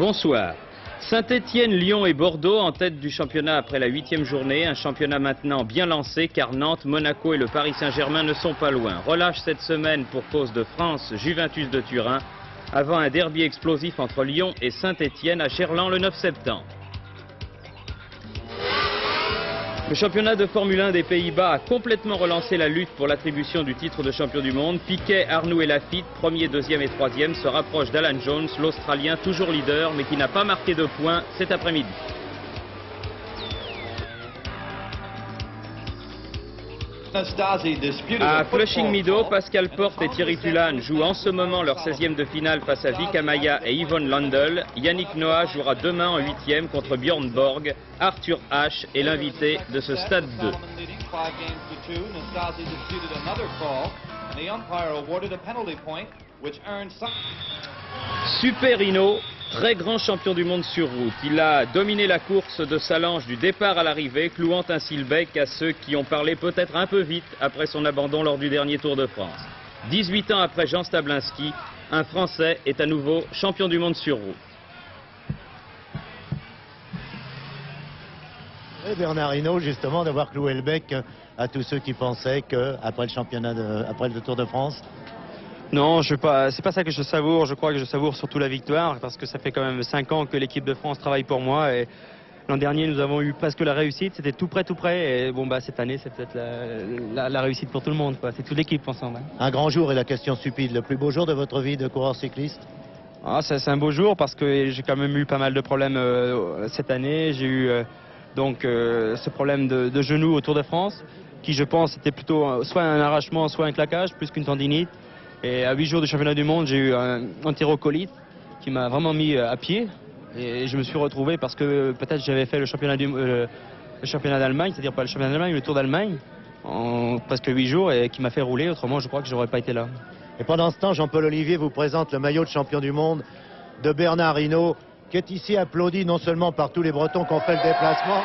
Bonsoir. Saint-Étienne, Lyon et Bordeaux en tête du championnat après la 8e journée. Un championnat maintenant bien lancé car Nantes, Monaco et le Paris Saint-Germain ne sont pas loin. Relâche cette semaine pour cause de France, Juventus de Turin, avant un derby explosif entre Lyon et Saint-Étienne à Cherland le 9 septembre. Le championnat de Formule 1 des Pays-Bas a complètement relancé la lutte pour l'attribution du titre de champion du monde. Piquet, Arnoux et Laffite, premier, deuxième et troisième, se rapprochent d'Alan Jones, l'Australien toujours leader, mais qui n'a pas marqué de points cet après-midi. À Flushing Meadow, Pascal Porte et Thierry Tulane jouent en ce moment leur 16e de finale face à Vic Amaya et Yvonne Landel. Yannick Noah jouera demain en 8e contre Björn Borg. Arthur Ashe est l'invité de ce stade 2. Super Hino, très grand champion du monde sur route. Il a dominé la course de Salange du départ à l'arrivée, clouant ainsi le bec à ceux qui ont parlé peut-être un peu vite après son abandon lors du dernier Tour de France. 18 ans après Jean Stablinski, un Français est à nouveau champion du monde sur route. Et Bernard Hinault, justement, d'avoir cloué le bec à tous ceux qui pensaient qu'après le Tour de France. Non, c'est pas ça que je savoure. Je crois que je savoure surtout la victoire parce que ça fait quand même 5 ans que l'équipe de France travaille pour moi et l'an dernier nous avons eu presque la réussite. C'était tout près et bon cette année c'est peut-être la réussite pour tout le monde. C'est toute l'équipe ensemble. Un grand jour et la question stupide, le plus beau jour de votre vie de coureur cycliste? C'est un beau jour parce que j'ai quand même eu pas mal de problèmes cette année. J'ai eu ce problème de genou au Tour de France qui je pense était plutôt soit un arrachement soit un claquage plus qu'une tendinite. Et à 8 jours du championnat du monde, j'ai eu un entérocolite qui m'a vraiment mis à pied. Et je me suis retrouvé parce que peut-être j'avais fait le championnat d'Allemagne, c'est-à-dire pas le championnat d'Allemagne, le Tour d'Allemagne, en presque 8 jours et qui m'a fait rouler. Autrement, je crois que je n'aurais pas été là. Et pendant ce temps, Jean-Paul Olivier vous présente le maillot de champion du monde de Bernard Hinault, qui est ici applaudi non seulement par tous les Bretons qui ont fait le déplacement,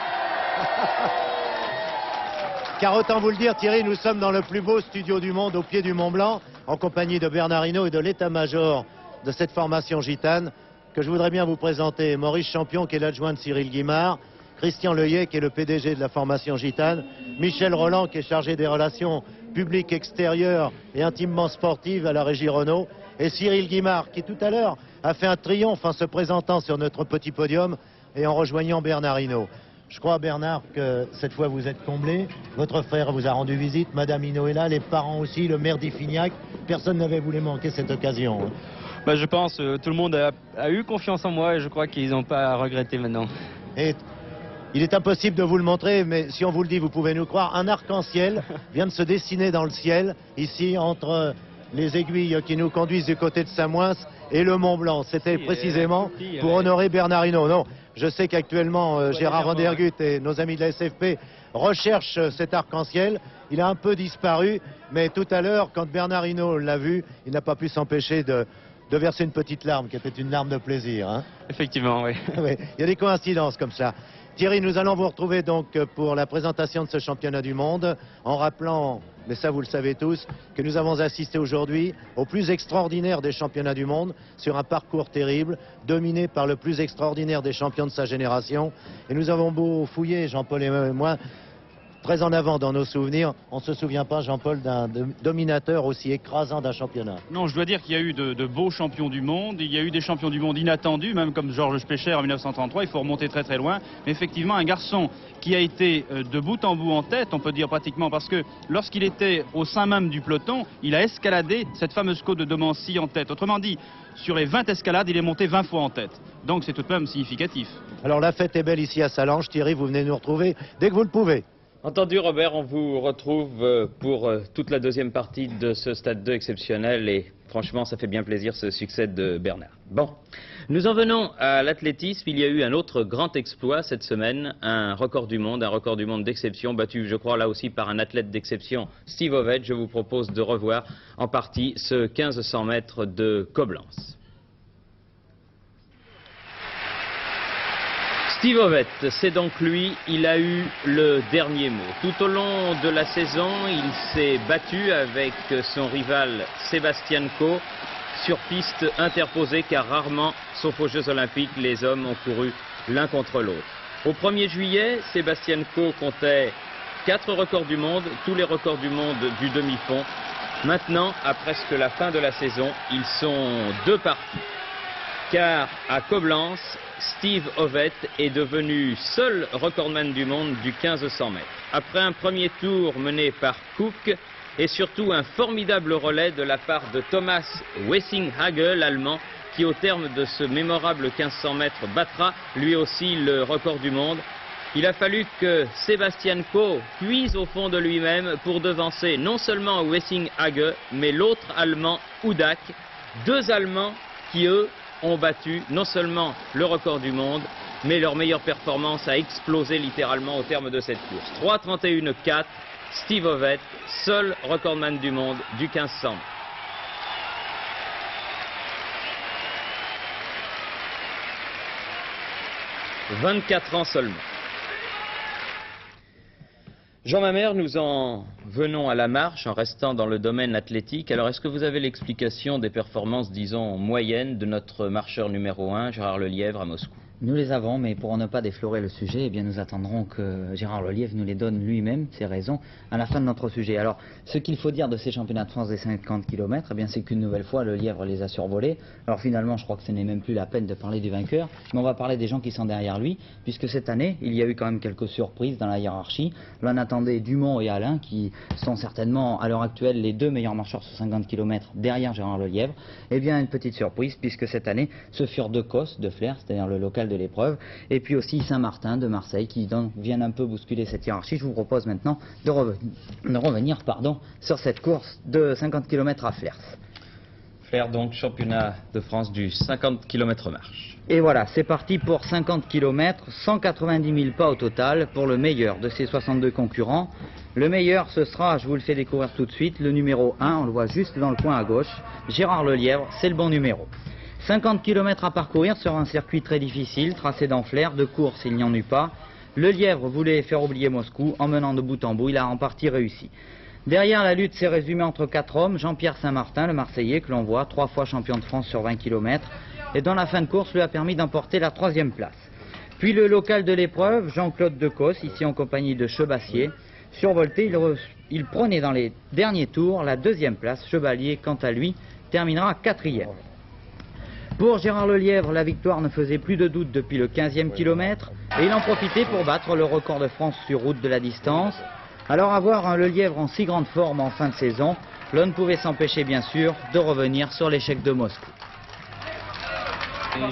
car autant vous le dire, Thierry, nous sommes dans le plus beau studio du monde, au pied du Mont Blanc, en compagnie de Bernard Hinault et de l'état-major de cette formation gitane, que je voudrais bien vous présenter. Maurice Champion, qui est l'adjoint de Cyril Guimard, Christian Leuillet, qui est le PDG de la formation gitane, Michel Roland, qui est chargé des relations publiques extérieures et intimement sportives à la régie Renault, et Cyril Guimard, qui tout à l'heure a fait un triomphe en se présentant sur notre petit podium et en rejoignant Bernard Hinault. Je crois, Bernard, que cette fois vous êtes comblé. Votre frère vous a rendu visite, Madame Hinault est là, les parents aussi, le maire d'Iffignac. Personne n'avait voulu manquer cette occasion. Je pense que tout le monde a eu confiance en moi et je crois qu'ils n'ont pas à regretter maintenant. Et il est impossible de vous le montrer, mais si on vous le dit, vous pouvez nous croire. Un arc-en-ciel vient de se dessiner dans le ciel, ici, entre les aiguilles qui nous conduisent du côté de Samoins et le Mont Blanc. C'était précisément pour honorer Bernard Hinault. Non, je sais qu'actuellement, Gérard Vandergut et nos amis de la SFP recherchent cet arc-en-ciel. Il a un peu disparu, mais tout à l'heure, quand Bernard Hinault l'a vu, il n'a pas pu s'empêcher de verser une petite larme, qui était une larme de plaisir. Hein. Effectivement, oui. Oui. Il y a des coïncidences comme ça. Thierry, nous allons vous retrouver donc pour la présentation de ce championnat du monde, en rappelant, mais ça vous le savez tous, que nous avons assisté aujourd'hui au plus extraordinaire des championnats du monde, sur un parcours terrible, dominé par le plus extraordinaire des champions de sa génération. Et nous avons beau fouiller, Jean-Paul et moi, très en avant dans nos souvenirs, on ne se souvient pas, Jean-Paul, d'un dominateur aussi écrasant d'un championnat. Non, je dois dire qu'il y a eu de beaux champions du monde, il y a eu des champions du monde inattendus, même comme Georges Pécher en 1933, il faut remonter très très loin. Mais effectivement, un garçon qui a été de bout en bout en tête, on peut dire pratiquement, parce que lorsqu'il était au sein même du peloton, il a escaladé cette fameuse côte de Domancy en tête. Autrement dit, sur les 20 escalades, il est monté 20 fois en tête. Donc c'est tout de même significatif. Alors la fête est belle ici à Salange. Thierry, vous venez nous retrouver dès que vous le pouvez. Entendu Robert, on vous retrouve pour toute la deuxième partie de ce stade 2 exceptionnel et franchement ça fait bien plaisir ce succès de Bernard. Bon, nous en venons à l'athlétisme. Il y a eu un autre grand exploit cette semaine, un record du monde d'exception battu je crois là aussi par un athlète d'exception, Steve Ovett. Je vous propose de revoir en partie ce 1500 mètres de Coblence. Steve Ovett, c'est donc lui, il a eu le dernier mot. Tout au long de la saison, il s'est battu avec son rival Sébastien Coe sur piste interposée, car rarement, sauf aux Jeux Olympiques, les hommes ont couru l'un contre l'autre. Au 1er juillet, Sébastien Coe comptait 4 records du monde, tous les records du monde du demi-fond. Maintenant, à presque la fin de la saison, ils sont 2 partis. Car à Koblenz, Steve Ovett est devenu seul recordman du monde du 1500 mètres. Après un premier tour mené par Cook et surtout un formidable relais de la part de Thomas Wessinghage, l'Allemand, qui au terme de ce mémorable 1500 mètres battra lui aussi le record du monde. Il a fallu que Sébastien Coe puise au fond de lui-même pour devancer non seulement Wessinghage, mais l'autre Allemand, Hudak. 2 Allemands qui, eux, ont battu non seulement le record du monde, mais leur meilleure performance a explosé littéralement au terme de cette course. 3:31.4, Steve Ovett, seul recordman du monde du 1500. « 24 ans seulement. » Jean Mamère, nous en venons à la marche en restant dans le domaine athlétique. Alors, est-ce que vous avez l'explication des performances, disons, moyennes de notre marcheur numéro 1, Gérard Lelièvre, à Moscou? Nous les avons, mais pour ne pas déflorer le sujet, eh bien, nous attendrons que Gérard Lelièvre nous les donne lui-même, ses raisons, à la fin de notre sujet. Alors, ce qu'il faut dire de ces championnats de France des 50 km, eh bien, c'est qu'une nouvelle fois, Lelièvre les a survolés. Alors finalement, je crois que ce n'est même plus la peine de parler du vainqueur, mais on va parler des gens qui sont derrière lui, puisque cette année, il y a eu quand même quelques surprises dans la hiérarchie. L'on attendait Dumont et Alain, qui sont certainement, à l'heure actuelle, les 2 meilleurs marcheurs sur 50 km derrière Gérard Lelièvre. Eh bien, une petite surprise, puisque cette année, ce furent De Cos, de Flers, c'est-à-dire le local de l'épreuve, et puis aussi Saint-Martin de Marseille qui viennent un peu bousculer cette hiérarchie. Je vous propose maintenant de revenir sur cette course de 50 km à Flers. Flers, donc championnat de France du 50 km marche. Et voilà, c'est parti pour 50 km, 190 000 pas au total pour le meilleur de ces 62 concurrents. Le meilleur, ce sera, je vous le fais découvrir tout de suite, le numéro 1, on le voit juste dans le coin à gauche, Gérard Lelièvre, c'est le bon numéro. 50 km à parcourir sur un circuit très difficile, tracé dans Flers, de course il n'y en eut pas. Lelièvre voulait faire oublier Moscou en menant de bout en bout, il a en partie réussi. Derrière, la lutte s'est résumée entre 4 hommes, Jean-Pierre Saint-Martin, le Marseillais, que l'on voit, 3 fois champion de France sur 20 km, et dans la fin de course lui a permis d'emporter la 3e place. Puis le local de l'épreuve, Jean-Claude De Cos, ici en compagnie de Chebassier. Survolté, il prenait dans les derniers tours la 2e place. Chevalier, quant à lui, terminera 4e. Pour Gérard Lelièvre, la victoire ne faisait plus de doute depuis le 15e kilomètre et il en profitait pour battre le record de France sur route de la distance. Alors avoir un Lelièvre en si grande forme en fin de saison, l'on ne pouvait s'empêcher bien sûr de revenir sur l'échec de Moscou.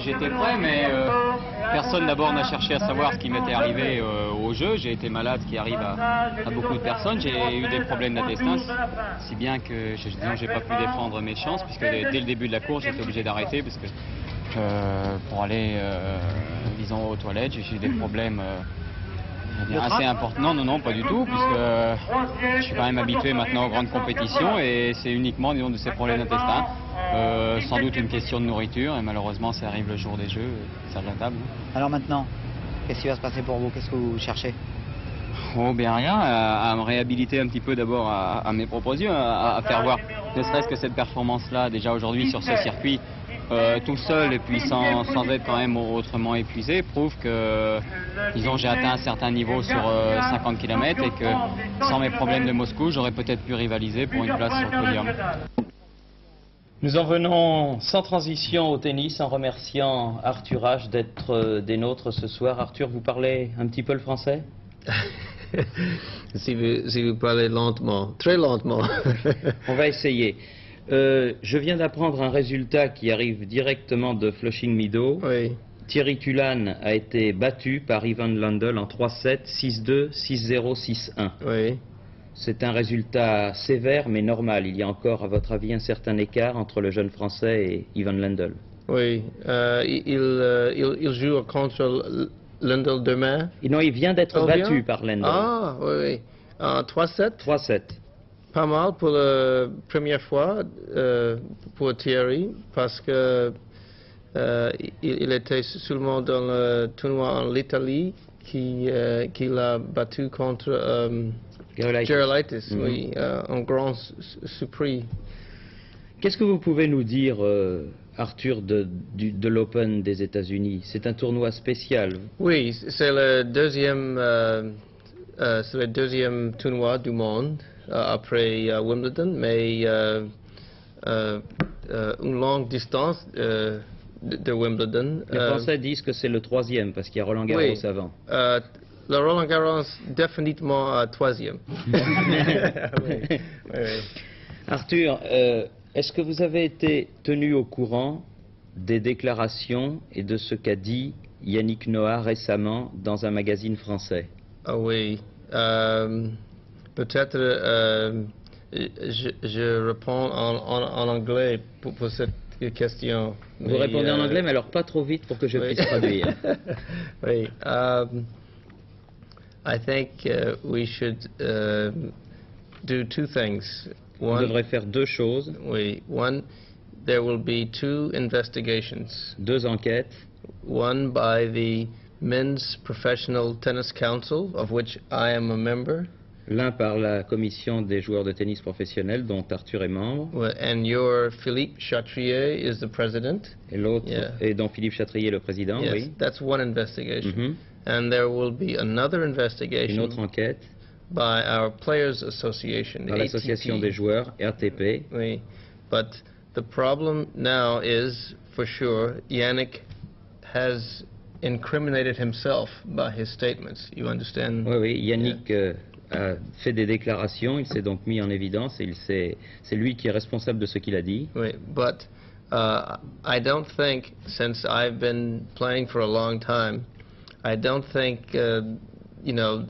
J'étais prêt, mais personne d'abord n'a cherché à savoir ce qui m'était arrivé au jeu. J'ai été malade, ce qui arrive à beaucoup de personnes. J'ai eu des problèmes d'intestin, si bien que je n'ai pas pu défendre mes chances, puisque dès le début de la course, j'étais obligé d'arrêter, parce que pour aller, disons, aux toilettes, j'ai eu des problèmes assez importants. Non, pas du tout, puisque je suis quand même habitué maintenant aux grandes compétitions, et c'est uniquement, disons, de ces problèmes d'intestin. Sans doute une question de nourriture, et malheureusement ça arrive le jour des Jeux, c'est regrettable. Alors maintenant, qu'est-ce qui va se passer pour vous? Qu'est-ce que vous cherchez? Oh bien rien, à me réhabiliter un petit peu d'abord à mes propres yeux, à faire voir ne serait-ce que cette performance-là déjà aujourd'hui sur ce circuit, tout seul et puis sans être quand même autrement épuisé, prouve que, disons, j'ai atteint un certain niveau sur 50 km et que sans mes problèmes de Moscou, j'aurais peut-être pu rivaliser pour une place sur le podium. Nous en venons sans transition au tennis en remerciant Arthur H d'être des nôtres ce soir. Arthur, vous parlez un petit peu le français? si vous parlez lentement, très lentement. On va essayer. Je viens d'apprendre un résultat qui arrive directement de Flushing Meadows. Oui. Thierry Tulane a été battu par Ivan Lendl en 3-7, 6-2, 6-0, 6-1. Oui. C'est un résultat sévère mais normal. Il y a encore, à votre avis, un certain écart entre le jeune Français et Ivan Lendl? Oui. Il joue contre Lendl demain. Non, il vient d'être battu par Lendl. Ah, oui. 3-7. 3-7. Pas mal pour la première fois pour Thierry, parce que il était seulement dans le tournoi en Italie qu'il a battu contre Gerolaitis, oui, un grand surpris. Qu'est-ce que vous pouvez nous dire, Arthur, de l'Open des États-Unis? C'est un tournoi spécial. Oui, c'est le deuxième tournoi du monde après Wimbledon, mais une longue distance de Wimbledon. Les Français disent que c'est le troisième parce qu'il y a Roland Garros oui, avant. Le Roland Garros, définitivement troisième. Oui, oui. Arthur, est-ce que vous avez été tenu au courant des déclarations et de ce qu'a dit Yannick Noah récemment dans un magazine français? Ah oui. Peut-être je réponds en anglais pour cette question. Vous répondez en anglais, mais alors pas trop vite pour que je puisse traduire. Oui. I think we should do two things. On devrait faire deux choses. Oui. One, there will be two investigations. Deux enquêtes. One by the Men's Professional Tennis Council, of which I am a member. L'un par la commission des joueurs de tennis professionnels, dont Arthur est membre. And your Philippe Chatrier is the president. Et l'autre, et dont Philippe Chatrier est le président, yes, oui. That's one investigation. And there will be another investigation. Une autre enquête. By our Players Association. Par l'association des joueurs, RTP. Oui. But the problem now is, for sure, Yannick has incriminated himself by his statements. You understand? Oui, oui. Yannick a fait des déclarations, il s'est donc mis en évidence et c'est lui qui est responsable de ce qu'il a dit. Oui, but I don't think, since I've been playing for a long time, I don't think, you know,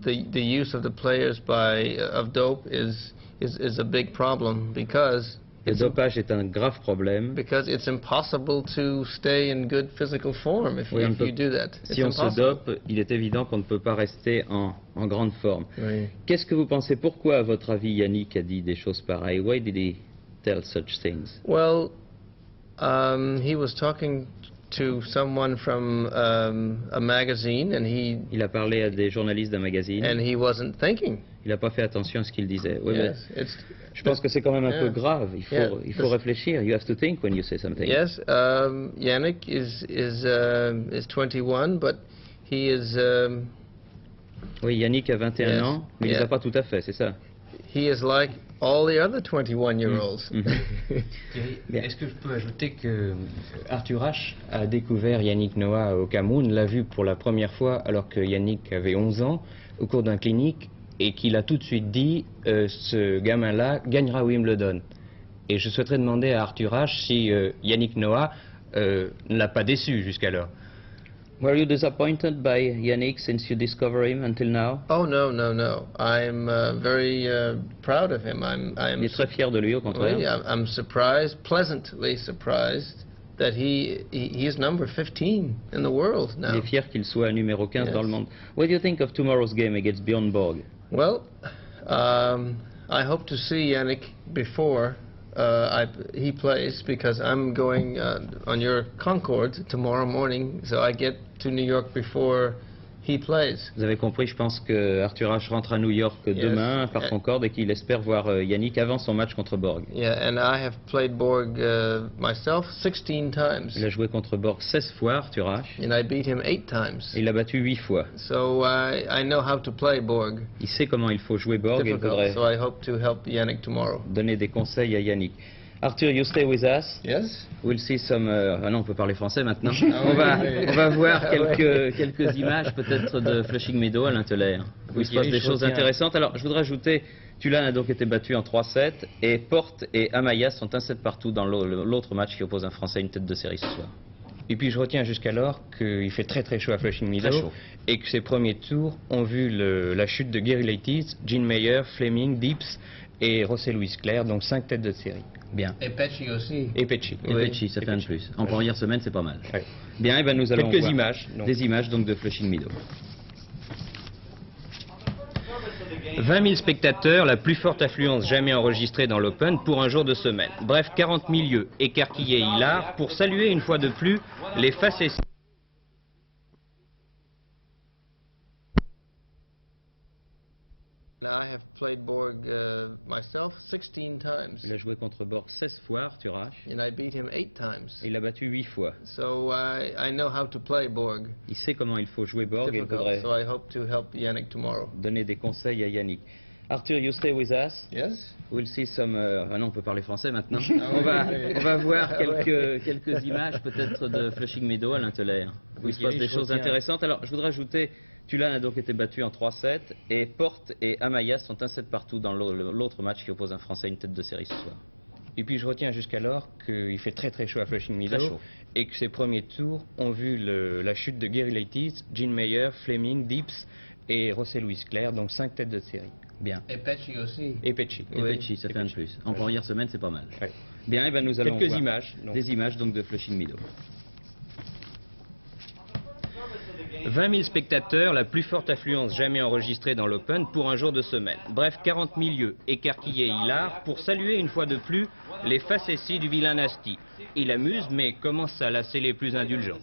the use of the players of dope is a big problem because le dopage est un grave problème. Because it's impossible to stay in good physical form if you do that. Si on se dope, il est évident qu'on ne peut pas rester en grande forme. Oui. Qu'est-ce que vous pensez? Pourquoi, à votre avis, Yannick a dit des choses pareilles? Why did he tell such things? Well, he was talking to someone from a magazine, and il a parlé à des journalistes d'un magazine. And he wasn't thinking. Il n'a pas fait attention à ce qu'il disait. Oui, yes, je pense que c'est quand même un peu grave. Il faut réfléchir. You have to think when you say something. Yes, Yannick is 21, but he is. Oui, Yannick a 21 ans, mais il ne les a pas tout à fait, c'est ça. He is like all the other 21-year-olds. Est-ce que je peux ajouter que Arthur Ashe a découvert Yannick Noah au Cameroun, l'a vu pour la première fois alors que Yannick avait 11 ans au cours d'un clinique et qu'il a tout de suite dit ce gamin-là gagnera Wimbledon. Et je souhaiterais demander à Arthur Ashe si Yannick Noah ne l'a pas déçu jusqu'alors. Were you disappointed by Yannick since you discovered him until now? Oh no, no, no. I'm very proud of him. Il est très fier de lui, au contraire. Oui, I'm surprised, pleasantly surprised, that he is number 15 in the world now. Il est fier qu'il soit numéro 15 dans le monde. What do you think of tomorrow's game against Bjorn Borg? Well, I hope to see Yannick before he plays, because I'm going on your Concorde tomorrow morning, so I get to New York before he plays. Vous avez compris, je pense que Arthur Ashe rentre à New York demain par Concorde et qu'il espère voir Yannick avant son match contre Borg. Yeah, and I have played Borg myself 16 times. Il a joué contre Borg 16 fois, Arthur Ashe. And I beat him 8 times. Il l'a battu 8 fois. So I know how to play Borg. Il sait comment il faut jouer Borg et il voudrait so I hope to help Yannick tomorrow. Donner des conseils à Yannick. Arthur, you stay with us. Yes. We'll see some. Ah non, on peut parler français maintenant. on va voir quelques images peut-être de Flushing Meadow à l'Intellier, où il se passe des choses intéressantes. Alors, je voudrais ajouter, Tulane a donc été battu en 3-7 et Porte et Amaya sont 1-7 partout dans l'autre match qui oppose un Français à une tête de série ce soir. Et puis je retiens jusqu'alors qu'il fait très très chaud à Flushing Meadow et que ses premiers tours ont vu la chute de Gary Leightis, Gene Mayer, Fleming, Deeps et José Luis Clerc, donc 5 têtes de série. Bien. Et Pecci aussi. Et Pecci. Et Pecci, ça fait un de plus. En première semaine, c'est pas mal. Oui. Bien, et ben nous allons quelques voir images. Des images donc de Flushing Meadow. 20 000 spectateurs, la plus forte affluence jamais enregistrée dans l'Open pour un jour de semaine. Bref, 40 milieux écarquillés et hilars pour saluer une fois de plus les facéties. I have played Borg myself 16 times. Il a joué contre Borg 16 fois, Arthur Ashe. And I beat him 8 times. Et il l'a battu 8 fois. So I know how to play Borg. Il sait comment il faut jouer Borg et il faudrait So I hope to help Yannick tomorrow. donner des conseils à Yannick. Arthur, you stay with us. Yes. We'll see some... Ah non, on peut parler français maintenant. on va voir quelques images peut-être de Flushing Meadow à l'Intellier, où il se passe des choses intéressantes. Alors, je voudrais ajouter, Tulane a donc été battu en 3-7, et Porte et Amaya sont 1-7 partout dans l'autre match qui oppose un Français à une tête de série ce soir. Et puis je retiens jusqu'alors qu'il fait très chaud à Flushing Meadow, et que ses premiers tours ont vu la chute de Gary Leightis, Gene Meyer, Fleming, Dips et José Luis Clerc, donc 5 têtes de série. Bien. Et Pecci aussi. Et Pecci. Oui. Et Pecci, ça fait un de plus. En première semaine, c'est pas mal. Oui. Bien, et ben nous allons Quelques voir images, donc. des images donc de Flushing Meadow. 20 000 spectateurs, la plus forte affluence jamais enregistrée dans l'Open pour un jour de semaine. Bref, 40 milieux écarquillés et hilars pour saluer une fois de plus les facéties du vilain Nasty. Il amuse, mais commence à lasser les plus indulgents.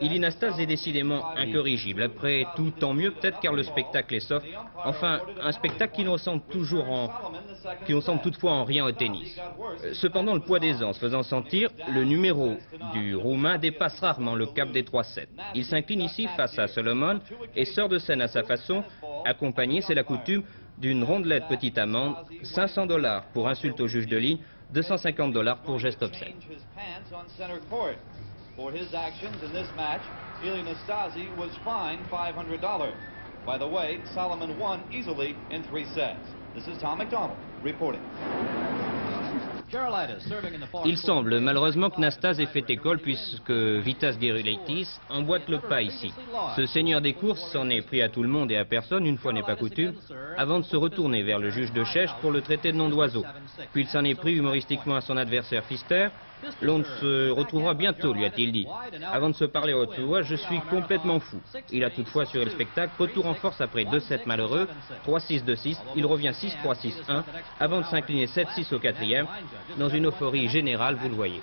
Ilie Nastase est décidément incorrigible. Après tout, tant mieux peut-être car le spectacle est soft. Enfin, un spectacle qui nous ressemble toutefois en rien au tennis. Cependant, le poids des ans se faisant sentir, le numéro du Roumain dépasse rarement le cap des 3-7. Il s'incline ici face à Solomon et sort de scène à sa façon, accompagné, c'est la coutume, d'une rondelette petite amende, $500 pour insulte au juge de ligne, $250 pour geste obscène. For his actions in this match, Ilie Nastase was fined $500. By the way, Solomon won easily in 3 sets. This is Tom McDonald reporting. Il semble malheureusement que Nastase ait fait école puisque Vitas Gerulaitis emboîte le pas ici. Ce seigneur des courses s'en est pris à tout le monde et à personne, une fois n'est pas coutume, avant de se retourner vers le juge de Chèche pour le traiter de nom d'oiseau. Puis il s'en est pris humoristiquement à son adversaire Pfister. L'on se retrouvera bientôt, lui a-t-il dit. Avant de se parler au tournoi, je suis complètement fou. Il a toutefois assuré le spectacle. Retour en force après 2-7 malheureux. 3-6, 2-6. Il revient 6-3, 6-1. Avant de s'incliner 7-6 au 4e. Dans une euphorie générale, vous le voyez.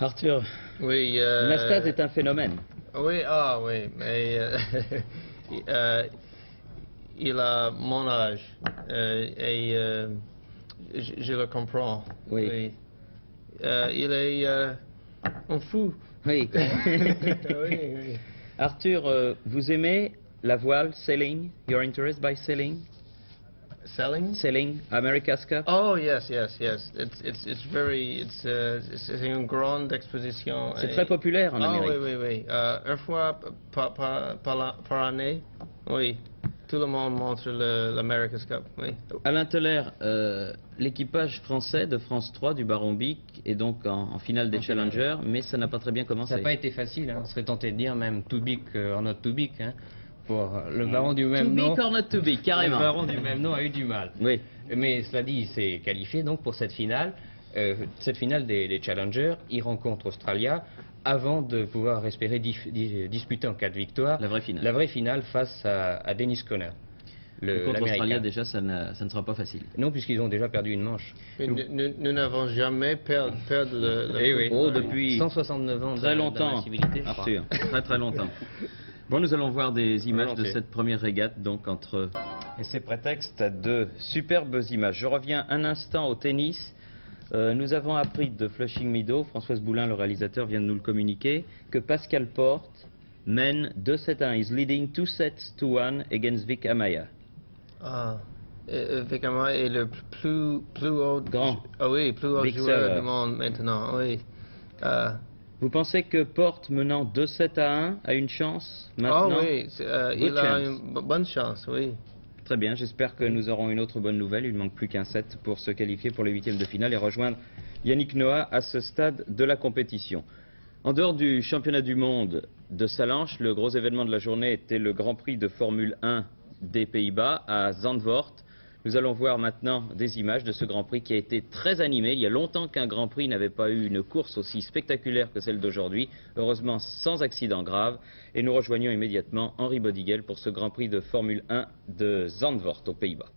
Arthur, Oui. Nastase est un phénomène. Oui, oui, mais il a mon âge et je le comprends. Oui. Il est un fou. Oui. Oui. Arthur, vous aimez la voile, sailing? You're interested by sailing? Selling? Sailing, America's Cup? Oh yes. C'est une grande exposition. C'est très populaire en Amérique. Oui. Une fois par année, oui. Tout le monde montre l'America's Cup, oui. Alain Teller, l'équipage français de France 3 du Baron Bic est donc en finale des Challengers, mais ça n'a pas très bien commencé. Ça n'a pas été facile, hein. On serait tenté de dire même too big or not too big, hein. Pour le baron du même nom. Too big or not too big, carrément. Le baron du même nom a eu du mal. Oui. Mais cela dit, il s'est qualifié donc pour cette finale. Cette finale des Challengers, il rencontre Australia avant de pouvoir espérer disputer en cas de victoire la vraie finale face à Dennis Conner. Contre Australia, déjà, ça ne sera pas facile. Non, puisqu'ils ont déjà perdu une manche. Nous n'avons jamais perdu le oui. Depuis 169 ans très longtemps, Arthur, très longtemps. Bon, nous allons voir des images de cette première régate, donc entre... Et c'est prétexte à de superbes images. Je reviens un instant au tennis. Nous avons appris de Flushing Meadow, Françoise Boulin, le réalisateur, vient de nous le communiquer, que Pascal Porte mène 2-7-1. He's leading 2-1 against Vic Amaya. Vic Amaya est le plus haut joueur du monde maintenant, oui. Vous pensez que Porte menant 2-7-1 a une chance maintenant? Oui, il a une bonne chance, oui. Très bien, j'espère que nous aurons une autre bonne nouvelle. Il ne manque plus qu'un set pour se qualifier pour les 8e de finale et rejoindre Yannick Noah à ce stade de la compétition. En dehors du championnat du monde de Salanches, le gros événement de la journée était le Grand Prix de Formule 1 des Pays-Bas à Zandvoort. Nous allons voir maintenant des images de ce Grand Prix qui a été très animé. Il y a longtemps qu'un Grand Prix n'avait pas eu une course aussi spectaculaire que celle d'aujourd'hui. Heureusement sans accident grave. Et nous rejoignons immédiatement Henri Bodigel pour ce Grand Prix de Formule 1 de Zandvoort aux Pays-Bas.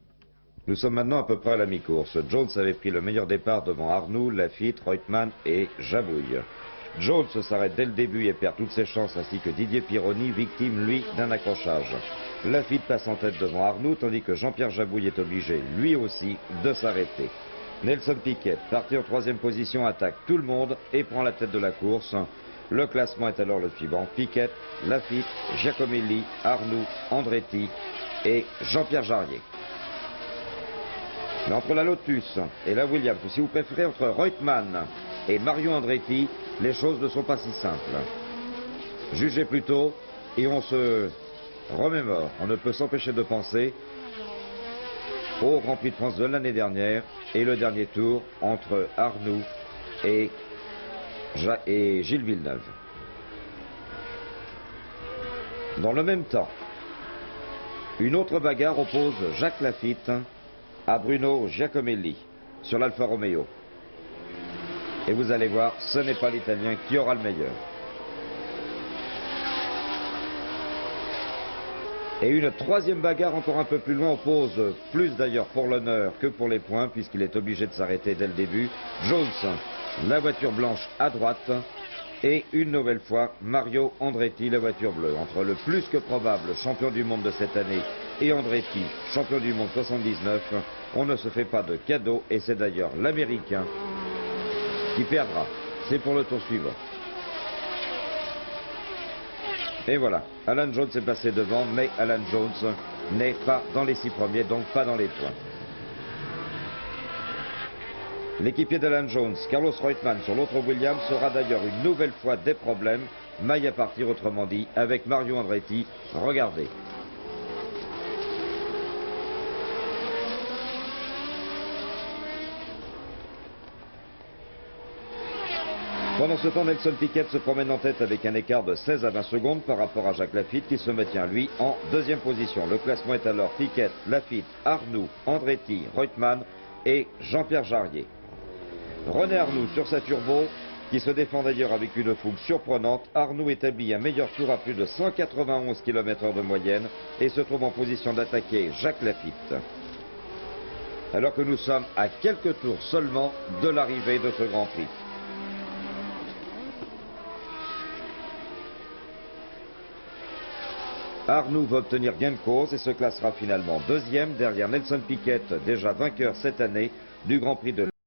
Nous sommes maintenant à peu près à la mi-course. Jones avait pris le meilleur départ devant Arnoux, Lafitte, Reutemann et Jabouille. Jones s'arrête dès le début et perd toutes ses chances, ainsi que Didier Pironi, victime, lui, d'un accrochage. Lafitte passe en tête devant Arnoux, tandis que Jean-Pierre Jabouille est obligé, lui aussi, de s'arrêter. Nelson Piquet, parti en 3e position, attaque tout le monde et prend la tête de la course. Le classement est alors le suivant: Piquet, Lafitte, Giacomelli, Arnoux, Andretti et Jean-Pierre Jarier. Mais entre la Lotus et la Williams, ou si vous préférez entre Reutemann et Mario Andretti, les choses ne sont pas si simples. Jugez plutôt et on se remémore, on ne peut s'empêcher de penser au Grand Prix de France de l'année dernière et le dernier tour entre Arnoux et Gilles Villeneuve. Dans le même temps, une autre bagarre oppose Jacques Lafitte à Bruno Giacomelli sur l'Alfa Romeo. Et vous allez voir, ce n'est pas l'Italien qui aura le meilleur. Et une 3e bagarre encore un peu plus loin oppose, plus d'ailleurs pour l'honneur que pour les points, puisqu'il est obligé de s'arrêter dès le début, Jones, la voiture blanche à droite, et une nouvelle fois Mario Andretti, la voiture bleue. Entre le plus que probable champion du monde de cette année et Andretti, champion du monde 79, on ne se fait pas de cadeau, et c'est d'ailleurs l'Américain qui perdra. C'est pour le tour suivant. Et voilà, Alan Jones est passé devant, mais Alan Jones n'est pas dans les 6 premiers, donc pas dans les points. L'équipier d'Alan Jones, Carlos Reutemann, sur l'autre Williams, aura d'ailleurs une nouvelle fois des problèmes. Maille à partir, autrement dit, avec Mario Andretti. Regardez. Pendant ce temps, Nelson Piquet se promène en tête avec un écart de 16 à 20 secondes par rapport à Jacques Lafitte qui se maintient, lui, en 2e position. Le classement est alors Piquet, Lafitte, Arnoux, Andretti, Reutemann et Jean-Pierre Jarier. René Arnoux sur sa turbo, qui se défend d'ailleurs avec une fougue surprenante. Arnoux établit un meilleur tour à plus de 191 km/h de moyenne et se trouve en position d'attaquer Jacques Lafitte. Alors que nous sommes à quelques tours seulement de l'arrivée de ce Grand Prix. Arnoux va obtenir gain de cause et se classera finalement 2e derrière Nelson Piquet, déjà vainqueur cette année du Grand Prix de